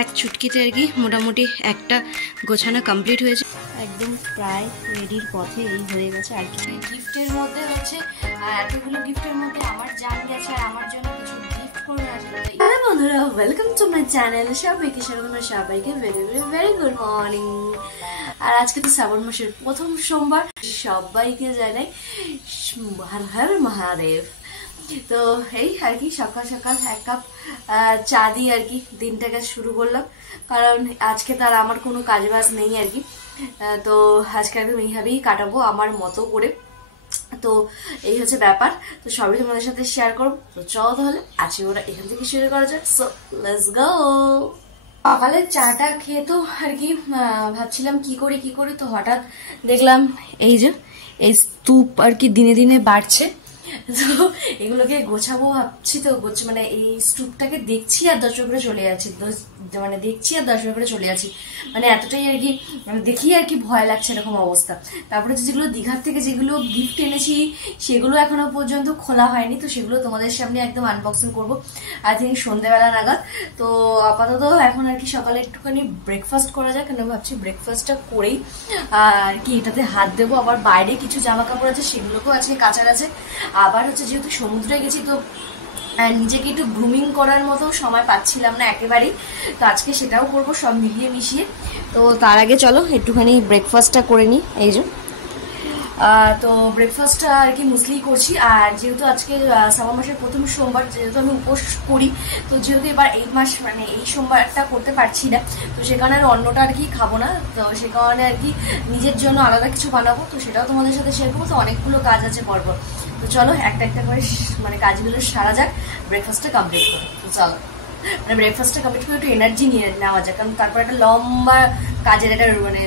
এক চুটকিতে আর কি মোটামুটি একটা গোছানো কমপ্লিট হয়েছে, একদম প্রায় রেডির পথে এই হয়ে গেছে আর কি। গিফটের মধ্যে হচ্ছে এতগুলো গিফটের মধ্যে আমার জান গেছে আর আমার জন্য কিছু গিফট করে আসবে। হ্যালো বন্ধুরা, ওয়েলকাম টু মাই চ্যানেল। সবাইকে সবাইকে very very very good morning. আর আজকে তো শ্রাবণ মাসের প্রথম সোমবার, সবাইকে জানাই হর হর মহাদেব। তো এই আর কি সকাল সকাল এক কাপ চা দিয়ে আর কি দিনটাকে শুরু করলাম, কারণ আজকে তার আমার কোনো কাজ বাজ নেই আর কি। তো আজকে একদম এইভাবেই কাটাবো আমার মতো করে। তো এই হচ্ছে ব্যাপার, তো সবই তোমাদের সাথে শেয়ার করবো। তো চলো তাহলে আজকে ওরা এখান থেকে শুরু করা যাক। So let's go. সকালে চাটা খেয়ে তো আর কি ভাবছিলাম কি করি, তো হঠাৎ দেখলাম এই যে এই স্তূপ আর কি দিনে দিনে বাড়ছে, তো এগুলোকে গোছাবো ভাবছি। তো মানে এই স্তূপটাকে দেখছি আর দর্শক করে চলে যাচ্ছি, মানে দেখছি আর দর্শক করে চলে যাচ্ছি, মানে এতটাই আর কি দেখি আর কি ভয় লাগছে এরকম অবস্থা। তারপরে যেগুলো দীঘার থেকে যেগুলো গিফট এনেছি সেগুলো এখনো পর্যন্ত খোলা হয়নি, তো সেগুলো তোমাদের সামনে একদম আনবক্সিং করবো আই থিঙ্ক সন্ধ্যেবেলা নাগাদ। তো আপাতত এখন আর কি সকালে একটুখানি ব্রেকফাস্ট করা যায়, কেন ভাবছি ব্রেকফাস্টটা করেই আর কি এটাতে হাত দেবো। আবার বাইরে কিছু জামা কাপড় আছে সেগুলোকেও আজকে কাচার আছে। আবার হচ্ছে যেহেতু সমুদ্রে গেছি, তো নিজেকে একটু গ্রুমিং করার মতো সময় পাচ্ছিলাম না একেবারেই, তো আজকে সেটাও করবো সব মিলিয়ে মিশিয়ে। তো তার আগে চলো একটুখানি ব্রেকফাস্টটা করে নিই। এই যে তো ব্রেকফাস্টটা আর কি মুসলি করছি। আর যেহেতু আজকে শ্রাবণ মাসের প্রথম সোমবার, যেহেতু আমি উপোস করি, তো যেহেতু এবার এই মাস মানে এই সোমবারটা করতে পারছি না, তো সে কারণে আর অন্যটা আর কি খাবো না। তো সে কারণে আর কি নিজের জন্য আলাদা কিছু বানাবো, তো সেটাও তোমাদের সাথে শেয়ার করবো। তো অনেকগুলো কাজ আছে পরপর, তো চলো একটা একটা করে মানে কাজগুলো সারা যাক, ব্রেকফাস্টটা কমপ্লিট করো। তো চলো মানে ব্রেকফাস্টটা কমপ্লিট করে একটু এনার্জি নিয়ে নেওয়া যাক, কারণ তারপর একটা লম্বা কাজের একটা মানে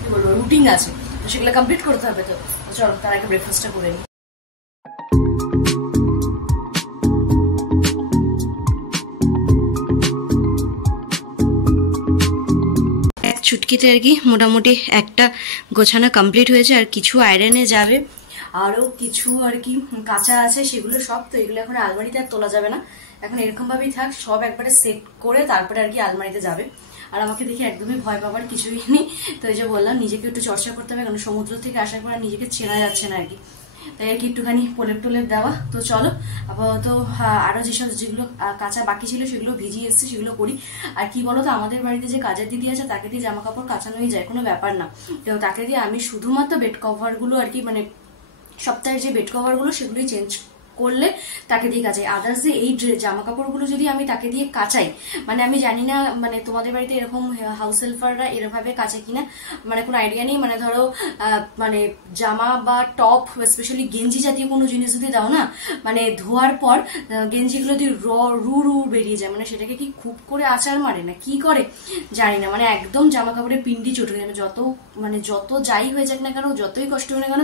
কি বলবো রুটিন আছে, তো সেগুলো কমপ্লিট করতে হবে। তো চলো তার আগে ব্রেকফাস্টটা করে নিই। এক চুটকিতে আর কি মোটামুটি একটা গোছানো কমপ্লিট হয়েছে, আর কিছু আয়রনে যাবে, আরো কিছু আর কি কাঁচা আছে সেগুলো সব। তো এগুলো এখন আলমারিতে আর তোলা যাবে না, এখন এরকম ভাবেই থাক, সব একবারে সেট করে তারপরে আর কি আলমারিতে যাবে। আর আমাকে দেখে একদমই ভয় পাবার কিছুই নেই, তো এই যে বললাম নিজেকে একটু চর্চা করতে হবে, কারণ সমুদ্র থেকে আসার পর নিজেকে চেনা যাচ্ছে না আর কি, তাই আর কি একটুখানি প্রলেপ টোলেপ দেওয়া। তো চলো আপাতত আরো যেগুলো কাঁচা বাকি ছিল সেগুলো ভিজিয়ে এসেছি, সেগুলো করি। আর কি বলতো, আমাদের বাড়িতে যে কাজের দিদি আছে তাকে দিয়ে জামা কাপড় কাচানোই যায়, কোনো ব্যাপার না। তো তাকে দিয়ে আমি শুধুমাত্র বেড কভার গুলো আর কি মানে সপ্তাহের যে বেড কভার গুলো সেগুলোই চেঞ্জ করলে তাকে দিয়ে কাচাই। আদার্স যে এই জামা কাপড়গুলো যদি আমি তাকে দিয়ে কাচাই, মানে আমি জানি না মানে তোমাদের বাড়িতে এরকম হাউস হেল্পাররা এরভাবে কাচে কিনা, মানে কোনো আইডিয়া নেই। মানে ধরো মানে জামা বা টপ স্পেশালি গেঞ্জি জাতীয় কোনো জিনিস যদি দাও না, মানে ধোয়ার পর গেঞ্জিগুলো যদি রু রু বেরিয়ে যায়, মানে সেটাকে কি খুব করে আচার মারে না কি করে জানি না, মানে একদম জামা কাপড়ে পিন্ডি চটে যাবে। যত যাই হয়ে যাক না কেন, যতই কষ্ট হয় না কেন,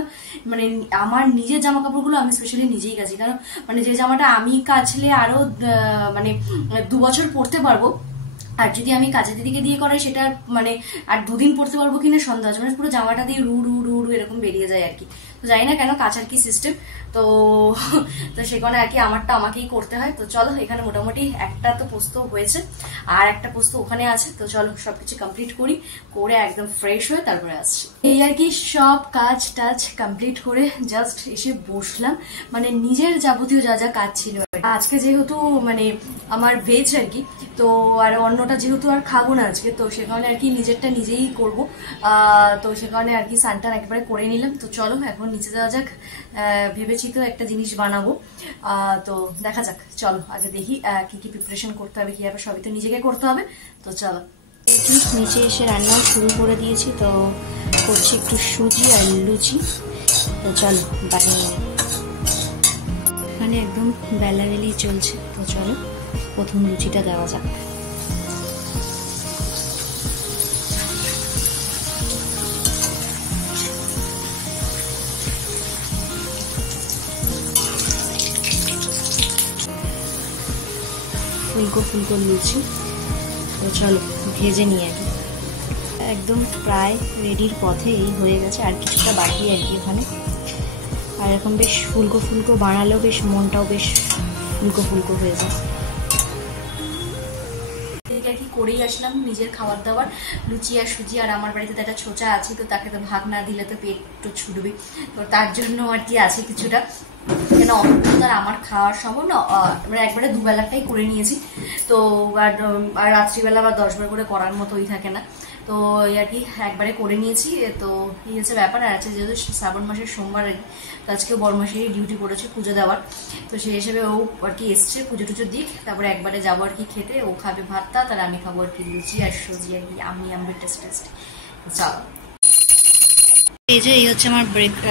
মানে আমার নিজের জামা কাপড়গুলো আমি স্পেশালি নিজেই কাচি, কারণ মানে যে জামাটা আমি কাচলে আরো মানে 2 বছর পরতে পারবো, আর যদি আমি কাজের দিদিকে দিয়ে করাই সেটা মানে আর 2 দিন পরতে পারবো কিনা সন্দেহ আছে, মানে পুরো জামাটা দিয়ে রু রু রু রু এরকম বেরিয়ে যায় আর কি। তো জানি না কেন কাচার কি সিস্টেম, তো সেখানে আর কি আমারটা আমাকেই করতে হয়। তো চলো এখানে মোটামুটি একটা তো পোস্ত হয়েছে আর একটা পোস্ত ওখানে আছে, তো চলো সবকিছু কমপ্লিট করে একদম ফ্রেশ হয়ে তারপরে আসছি। এই আর কি সব কাজ টাজ কমপ্লিট করে জাস্ট এসে বসলাম, মানে নিজের যাবতীয় যা যা কাজ ছিল। আজকে যেহেতু মানে আমার ভেজ আর কি, তো আর অন্যটা যেহেতু আর খাবো না আজকে, তো সে কারণে আর কি নিজেরটা নিজেই করবো। তো সে কারণে আর কি স্নান একেবারে করে নিলাম। তো চলো এখন নিচে যাওয়া যাক, ভেবেছি তো একটা জিনিস বানাবো, তো দেখা যাক। চলো আগে দেখি কি কি প্রিপারেশন করতে হবে, কি হবে, সবই তো নিজেকে করতে হবে। তো চলো নিচে এসে রান্না শুরু করে দিয়েছি, তো করছি একটু সুজি আর লুচি। তো চলো বানিয়ে নিই। এখানে একদম বেলাবেলি চলছে, তো চলো প্রথম লুচিটা দেওয়া যাক। ফুলকো ফুলকো লুচি, তো চলো ভেজে নিয়ে আগে। একদম প্রায় রেডির পথে এই হয়ে গেছে, আর কিছুটা বাকি আর কি ওখানে। আর এরকম বেশ ফুলকো ফুলকো বানালেও বেশ মনটাও বেশ ফুলকো ফুলকো হয়ে যায়। করেই আসলাম নিজের খাবার দাবার, লুচি আর সুজি। আর আমার বাড়িতে তো একটা ছোচা আছে, তো তাকে তো ভাগ না দিলে তো পেট একটু ছুটবে, তো তার জন্য আর কি আছে কিছুটা, কেন অতটা আমার খাওয়ার সম্ভব না, আমরা একবারে দুবেলাটাই করে নিয়েছি। তো আর রাত্রিবেলা বা 10 বার করে করার মতোই থাকে না, তো এই আর কি একবারে করে নিয়েছি। তো এই হচ্ছে ব্যাপার। আর আছে যেহেতু শ্রাবণ মাসের সোমবার, তো আজকে বড়মাসেরই ডিউটি পড়েছে পুজো দেওয়ার, তো সেই হিসেবে ও আর কি এসছে পুজো টুজো দিক, তারপরে একবারে যাবো আর কি খেতে। ও খাবে ভাতটা, তার আমি খাবো আর কি লুচি আর সুজি আর কি, আমি টেস্ট চলো। এই হচ্ছে আমার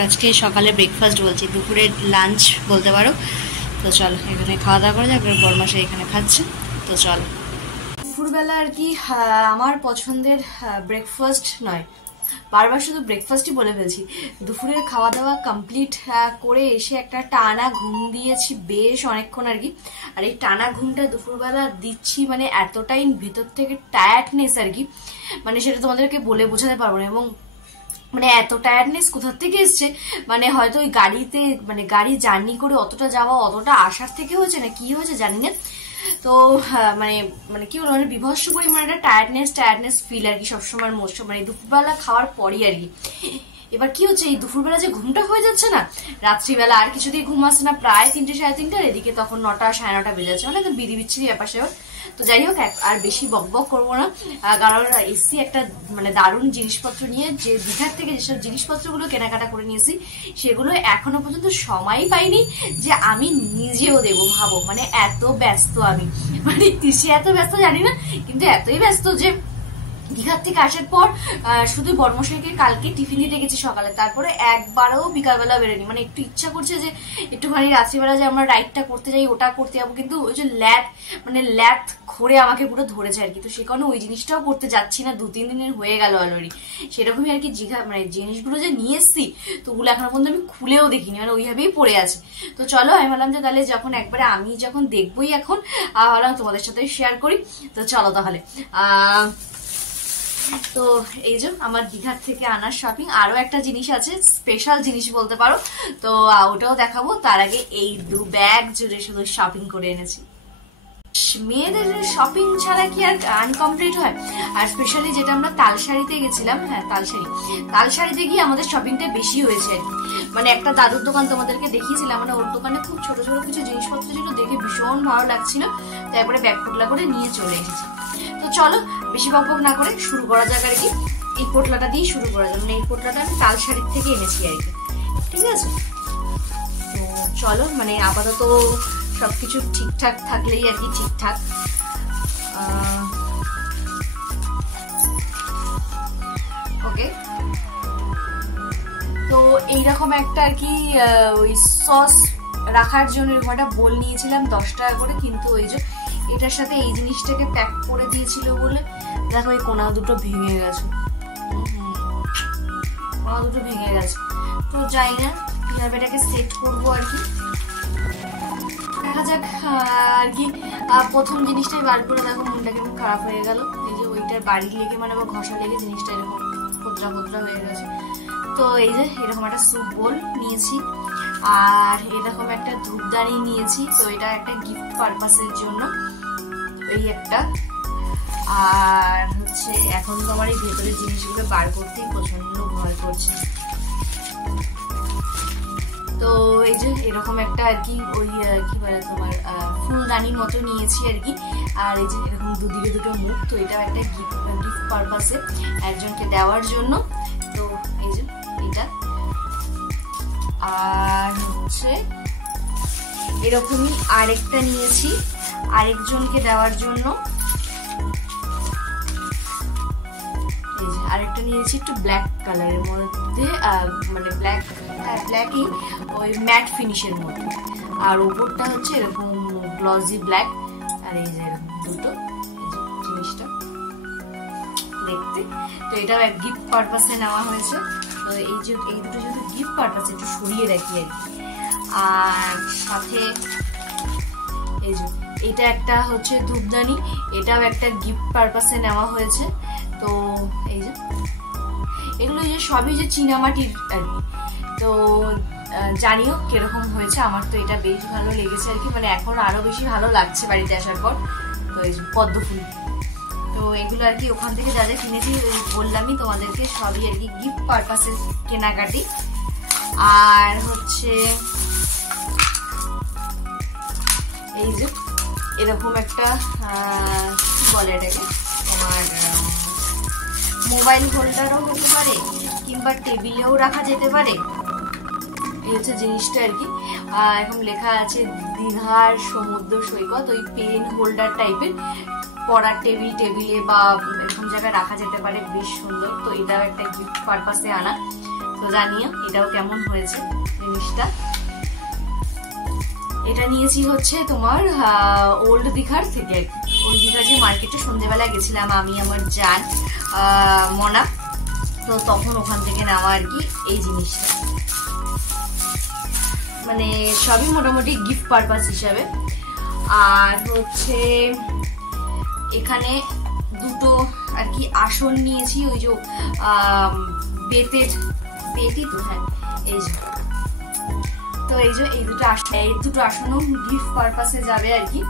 আজকে সকালে ব্রেকফাস্ট বলছি, দুপুরের লাঞ্চ বলতে পারো। তো চল এখানে খাওয়া দাওয়া করা যাক, বড়মাসে এখানে খাচ্ছে, তো চল। দুপুরবেলা আর কি আমার পছন্দের ব্রেকফাস্ট নয়, বারবার শুধু ব্রেকফাস্টই বলে ফেলছি। দুপুরের খাওয়া দাওয়া কমপ্লিট করে এসে একটা টানা ঘুম দিয়েছি বেশ অনেকক্ষণ আর কি। আর এই টানা ঘুমটা দুপুরবেলা দিচ্ছি মানে এতটাই ভেতর থেকে টায়ার্ডনেস আর কি, মানে সেটা তোমাদেরকে বলে বোঝাতে পারবো না। এবং মানে এত টায়ার্ডনেস কোথার থেকে এসছে, মানে হয়তো ওই গাড়িতে মানে গাড়ি জার্নি করে অতটা যাওয়া অতটা আসার থেকে হয়েছে না কি হয়েছে জানি না। তো মানে মানে কি বলবো, মানে বিভৎস পরিমাণে একটা টায়ার্ডনেস ফিল আর কি সবসময় মানে দুপুরবেলা খাওয়ার পরই আর কি। এবার কি হচ্ছে, এই দুপুরবেলা যে ঘুমটা হয়ে যাচ্ছে না, রাত্রিবেলা আর কিছুতেই ঘুম আসছে না, প্রায় 3টে সাড়ে 3টার, এদিকে তখন 9টা সাড়ে 9টা বেজে যাচ্ছে, মানে বিধি বিচ্ছিরি ব্যাপার সেবার। তো যাই হোক আর বেশি বকবক করবো না, কারণ এসছি একটা মানে দারুণ জিনিসপত্র নিয়ে, যে দীঘার থেকে যেসব জিনিসপত্রগুলো কেনাকাটা করে নিয়েছি সেগুলো এখনো পর্যন্ত সময়ই পাইনি যে আমি নিজেও দেবো, ভাবো মানে এত ব্যস্ত আমি, মানে কিসে এত ব্যস্ত জানি না, কিন্তু এতই ব্যস্ত যে দীঘার থেকে আসার পর শুধু বর্মশাইকে কালকে টিফিন দিতে গেছি সকালে, তারপরে একবারও বিকালবেলা বেরোনি। মানে একটু ইচ্ছা করছে যে একটুখানি রাত্রিবেলা যে আমরা রাইডটা করতে যাই, ওটা করতে যাবো, কিন্তু ওই যে ল্যাথ ঘুরে আমাকে পুরো ধরেছে আর কি। তো সে কারণে ওই জিনিসটাও করতে যাচ্ছি না, 2-3 দিনের হয়ে গেল অলরেডি। সেরকমই আর কি দীঘা মানে জিনিসগুলো যে নিয়ে এসছি, তো ওগুলো এখনো পর্যন্ত আমি খুলেও দেখিনি, মানে ওইভাবেই পড়ে আছে। তো চলো আমি ভাবলাম যে তাহলে যখন একবারে আমি যখন দেখবোই এখন, ভাবলাম তোমাদের সাথে শেয়ার করি। তো চলো তাহলে তো এই যে আমার দীঘার থেকে আনার শপিং, আরো একটা জিনিস আছে স্পেশাল জিনিস বলতে পারো, তো ওটাও দেখাবো। তার আগে এই 2 ব্যাগ জুড়ে শুধু শপিং করে এনেছি। মেয়েদের শপিং ছাড়া কি আর আনকমপ্লিট হয়? আর স্পেশালি যেটা আমরা তালসারিতে গেছিলাম, হ্যাঁ তালসারিতে গিয়ে আমাদের শপিংটা বেশি হয়েছে আর কি। মানে একটা দাদুর দোকান তোমাদেরকে দেখিয়েছিলাম, মানে ওর দোকানে খুব ছোট ছোট কিছু জিনিসপত্র ছিল, দেখে ভীষণ ভালো লাগছিল, তারপরে ব্যাগ পোটলা করে নিয়ে চলে এসেছি। তো চলো বেশি বকবক না করে শুরু করা যাক আর কি। এই পোটলাটা দিয়ে শুরু করা যাক, মানে এই পোটলাটা আমি তালসারির থেকে এনেছি আর কি, ঠিক আছে? তো চলো মানে আপাতত সবকিছু ঠিকঠাক থাকলেই আর কি ঠিকঠাক। ওকে, তো এইরকম একটা আর কি ওই সস রাখার জন্য এরকম একটা বোল নিয়েছিলাম 10 টাকা করে, কিন্তু ওই যে এটার সাথে এই জিনিসটাকে প্যাক করে দিয়েছিল বলে দেখো এই কোনা দুটো ভেঙে গেছে, কোনা দুটো ভেঙে গেছে। তো যাই না কিভাবে এটাকে সেট করবো আর কি, দেখা যাক আর কি। প্রথম জিনিসটাই বার করে দেখো মনটা কেমন খারাপ হয়ে গেল, এই যে ওইটার বাড়ি লেগে মানে আবার ঘষা লেগে জিনিসটা এরকম খোদরা খোদরা হয়ে গেছে। তো এই যে এরকম একটা স্যুপ বোল নিয়েছি, আর এরকম একটা ধূপদানি নিয়েছি, তো এটা একটা গিফট পারপাসের জন্য এই একটা। আর হচ্ছে এখন তো আমার এই ভেতরের জিনিসগুলো বার করতেই প্রচন্ড ভয় করছে। তো এই যে এরকম একটা আর কি ওই কি বলে তোমার ফুলদানির মতো নিয়েছি আর কি। আর এই যে এরকম দুদিকে দুটো মুখ, তো এটা একটা গিফট পারপাসে একজনকে দেওয়ার জন্য। তো এই যে এটা, আর হচ্ছে এরকমই আরেকটা নিয়েছি আরেকজনকে দেওয়ার জন্য। এই যে আরেকটা নিয়েছি একটু ব্ল্যাক কালারের মধ্যে, মানে ব্ল্যাকই ওই ম্যাট ফিনিশের মধ্যে, আর ওপরটা হচ্ছে এরকম গ্লসি ব্ল্যাক। আর এই যে এরকম দুটো জিনিসটা দেখতে, তো এটাও এক গিফট পারপাসে নেওয়া হয়েছে। তো এই যে এই দুটো যেহেতু গিফট পারপাসে একটু সরিয়ে রাখি আর কি। আর সাথে এই যে এটা একটা হচ্ছে ধূপদানি, এটাও একটা গিফট পারপাসে নেওয়া হয়েছে। তো এই যে এগুলো যে সবই যে চীনামাটির আর কি। তো জানিও কিরকম হয়েছে, আমার তো এটা বেশ ভালো লেগেছে আর কি, মানে এখন আরো বেশি ভালো লাগছে বাড়িতে আসার পর। তো এই যে পদ্ম ফুল, তো তো এগুলো আর কি ওখান থেকে যা যা কিনেছি বললামই তোমাদেরকে, সবই আর কি গিফট পারপাসের কেনাকাটি। আর হচ্ছে এই যে এরকম একটা কি বলে এটাকে, তোমার মোবাইল হোল্ডারও হতে পারে কিংবা টেবিলেও রাখা যেতে পারে। এই হচ্ছে জিনিসটা আর কি। এখন লেখা আছে দীঘার সমুদ্র সৈকত, ওই পেন হোল্ডার টাইপের, পড়ার টেবিলে বা এরকম জায়গায় রাখা যেতে পারে, বেশ সুন্দর। তো এটাও একটা গিফট পারপাসে আনা, তো জানিও এটাও কেমন হয়েছে জিনিসটা। এটা নিয়েছি হচ্ছে তোমার ওল্ড দীঘার থেকে আর কি। ওল্ড দীঘার যে মার্কেটে সন্ধ্যেবেলায় গেছিলাম আমি, আমার জান মনা, তো তখন ওখান থেকে নেওয়া আর কি এই জিনিসটা। মানে সবই মোটামুটি গিফট পারপাস হিসাবে। আর হচ্ছে এখানে দুটো আর কি আসন নিয়েছি, ওই যে বেতি তো, হ্যাঁ এই যে। তো এই যে এই দুটো আসনও গিফট পারপাসে যাবে আর কি।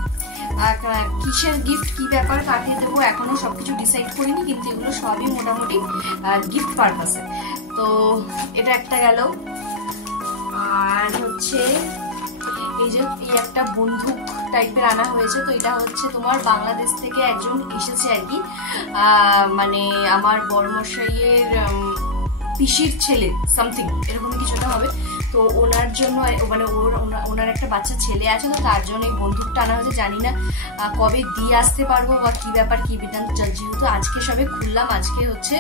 কিসের গিফট, কি ব্যাপার, কাকে দেবো এখনো সবকিছু ডিসাইড করিনি, কিন্তু এগুলো সবই মোটামুটি গিফট পারপাসে। তো এটা একটা গেল। আর হচ্ছে এই যে এই একটা বন্দুক টাইপের আনা হয়েছে। তো এটা হচ্ছে তোমার বাংলাদেশ থেকে একজন এসেছে আর কি, মানে আমার বড়মশাইয়ের পিসির ছেলে সামথিং এরকম কিছুটা হবে। তো ওনার জন্য মানে ওনার একটা বাচ্চা ছেলে আছে, তো তার জন্য এই বন্দুকটা আনা হয়েছে। জানি না কবে দিয়ে আসতে পারবো বা কি ব্যাপার কি বৃত্তান্ত। যেহেতু আজকে সবে খুললাম, আজকে হচ্ছে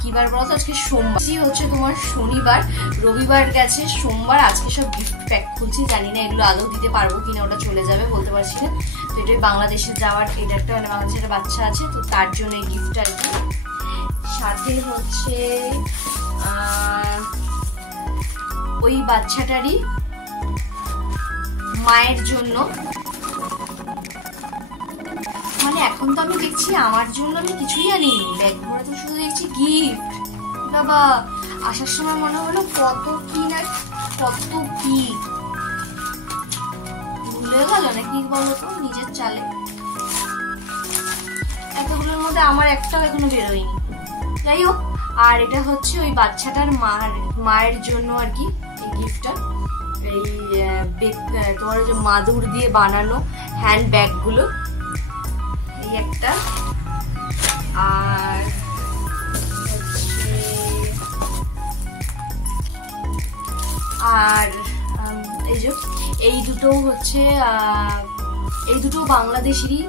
কি বার বলতো, আজকে সোমবার হচ্ছে তোমার, শনিবার রবিবার গেছে, সোমবার আজকে সব গিফট প্যাক খুলছি। জানি না এগুলো আদৌ দিতে পারবো কিনা, ওটা চলে যাবে বলতে পারছি না। তো এটাই বাংলাদেশে যাওয়ার, এটা একটা মানে বাংলাদেশের একটা বাচ্চা আছে, তো তার জন্য এই গিফটটা আর কি। সাথে হচ্ছে ওই বাচ্চাটারই মায়ের জন্য, মানে এখন তো আমি দেখছি আমার জন্য আমি কিছুই আনিনি, ব্যাগ ভরে তো শুধু দেখছি গিফট। বাবা আসার সময় মনে হলো কত কি না কত কি ভুলে গেল নাকি বলতো নিজের চালে। এতগুলোর মধ্যে আমার একটাও এখনো বেরোয়নি, যাই হোক। আর এটা হচ্ছে ওই বাচ্চাটার মায়ের জন্য আর কি এই গিফটটা। এই তোমার যে মাদুর দিয়ে বানানো হ্যান্ড ব্যাগগুলো, এই একটা। আর এই যে এই দুটো হচ্ছে এই দুটো বাংলাদেশেরই,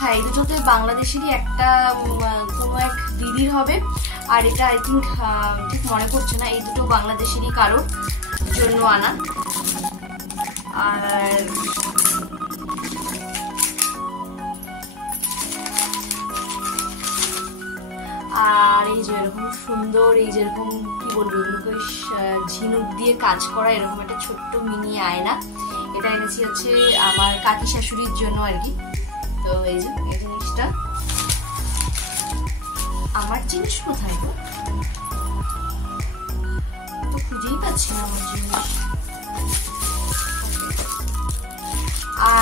হ্যাঁ এই দুটো তো বাংলাদেশেরই, একটা কোনো এক দিদির হবে, আর এটা আই থিঙ্ক ঠিক মনে পড়ছে না। এই দুটো বাংলাদেশেরই কারোর জন্য আনা। আর এই যে এরকম সুন্দর, এই যেরকম কি বলবো এগুলোকে ঝিনুক দিয়ে কাজ করা এরকম একটা ছোট্ট মিনি আয়না, এটা এনেছি হচ্ছে আমার কাকি শাশুড়ির জন্য আর কি। তো এই যে এই জিনিসটা, আমার জিনিস কোথায় গো, তো খুঁজেই পাচ্ছি না আমার জিনিস।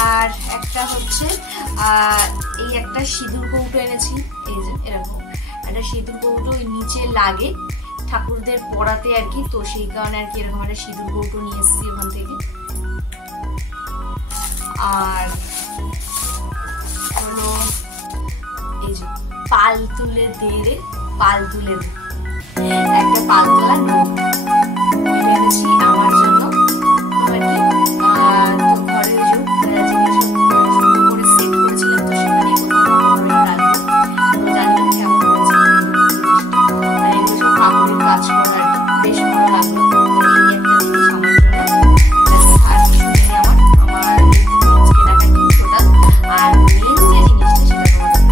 আর একটা হচ্ছে এই একটা সিঁদুর কৌটো এনেছি, এই যে এরকম একটা সিঁদুর কৌটো, ওই নিচে লাগে ঠাকুরদের পড়াতে আর কি, তো সেই কারণে আর কি এরকম একটা সিঁদুর কৌটো নিয়ে এসেছি ওখান থেকে। আর হলো এই যে পাল তুলে দে রে, পাল তুলে দে, একটা পাল তোলা এনেছি আমার জন্য আর কি। তো ঘরে জিনিস করে সেট করেছিলাম, তো সেখানে জানলাম কেমন হয়েছে এগুলো সব কাপড়ের কাজ করা আর কি, বেশ ভালো লাগলো। এই একটা জিনিস আমার জন্য, আর কিছু নেই আমার কেনাকাটি টোটাল। আর মেন যে জিনিসটা সেটা তোমাদের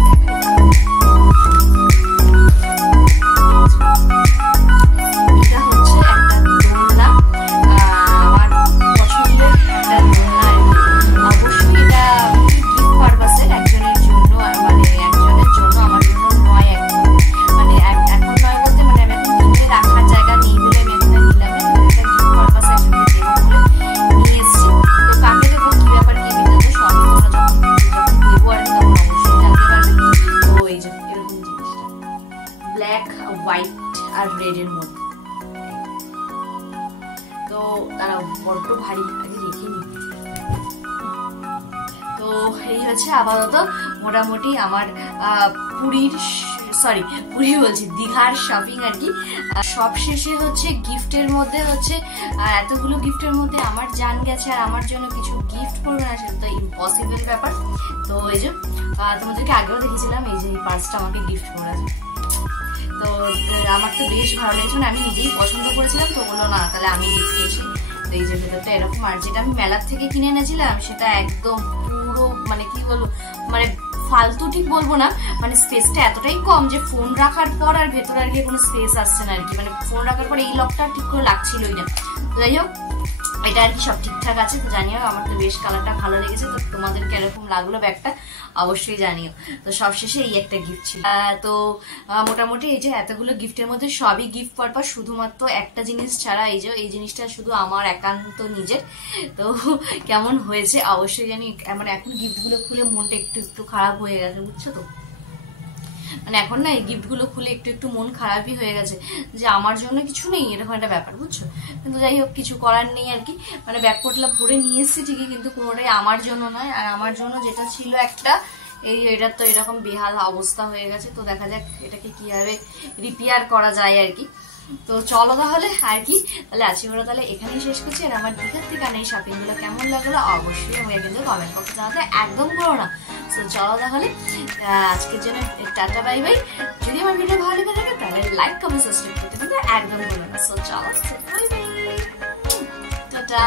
এটা হচ্ছে একটা দোলনা, ব্ল্যাক, হোয়াইট আর রেড এর মধ্যে। তো তারা বড্ড ভারী, আগে রেখে নি। তো এই হচ্ছে আপাতত মোটামুটি আমার পুরী বলছি, দীঘার শপিং আর কি। সব শেষে হচ্ছে গিফটের মধ্যে হচ্ছে এতগুলো গিফটের মধ্যে আমার জান গেছে আর আমার জন্য কিছু গিফট করবে না, সেটা তো ইম্পসিবল ব্যাপার। তো এই যে তোমাদেরকে আগেও দেখেছিলাম এই যে এই পার্সটা আমাকে গিফট করা যায়। তো আমার তো বেশ ভালো লেগেছে, আমি নিজেই পছন্দ করেছিলাম, তো বললো না তাহলে আমি গিফট করছি। তো এই যে ভেতরটা এরকম, আর যেটা আমি মেলার থেকে কিনে এনেছিলাম সেটা একদম পুরো মানে কি বলবো, মানে ফালতু ঠিক বলবো না, মানে স্পেসটা এতটাই কম যে ফোন রাখার পর আর ভেতরে আর কি কোনো স্পেস আসছে না আর কি, মানে ফোন রাখার পর এই লকটা ঠিক করে লাগছিলই না। যাই হোক এটা আর কি সব ঠিকঠাক আছে। তো জানিও, আমার তো বেশ কালারটা ভালো লেগেছে। তো তোমাদের কিরকম লাগলো ব্যাগটা অবশ্যই জানিও। তো সবশেষে এই একটা গিফট ছিল। তো মোটামুটি এই যে এতগুলো গিফটের মধ্যে সবই গিফট পারপাস, শুধুমাত্র একটা জিনিস ছাড়া এই যে এই জিনিসটা শুধু আমার একান্ত নিজের। তো কেমন হয়েছে অবশ্যই জানি। মানে এখন গিফটগুলো খুলে মনটা একটু একটু খারাপ হয়ে গেছে, বুঝছো তো? মানে এখন না এই গিফটগুলো খুলে একটু একটু মন খারাপই হয়ে গেছে যে আমার জন্য কিছু নেই, এরকম একটা ব্যাপার, বুঝছো? কিন্তু যাই হোক কিছু করার নেই আর কি। মানে ব্যাগ পোটলা ভরে নিয়ে এসেছি ঠিকই, কিন্তু কোনোটাই আমার জন্য নয়। আর আমার জন্য যেটা ছিল একটা, এই এটার তো এরকম বেহাল অবস্থা হয়ে গেছে। তো দেখা যাক এটাকে কিভাবে রিপেয়ার করা যায় আর কি। তো চলো তাহলে আর কি, তাহলে আজকে আমরা তাহলে এখানেই শেষ করছি। আর আমার দীঘার থেকে এই শপিং গুলো কেমন লাগলো অবশ্যই আমাকে কিন্তু কমেন্ট বক্সে জানাতে একদম করো না। তো চলো তাহলে আজকের জন্য টাটা, বাই বাই। যদি আমার ভিডিও ভালো লেগে থাকে তাহলে লাইক, কমেন্ট, সাবস্ক্রাইব করতে কিন্তু একদম ভুলো না। তো চলো বাই বাই, টাটা।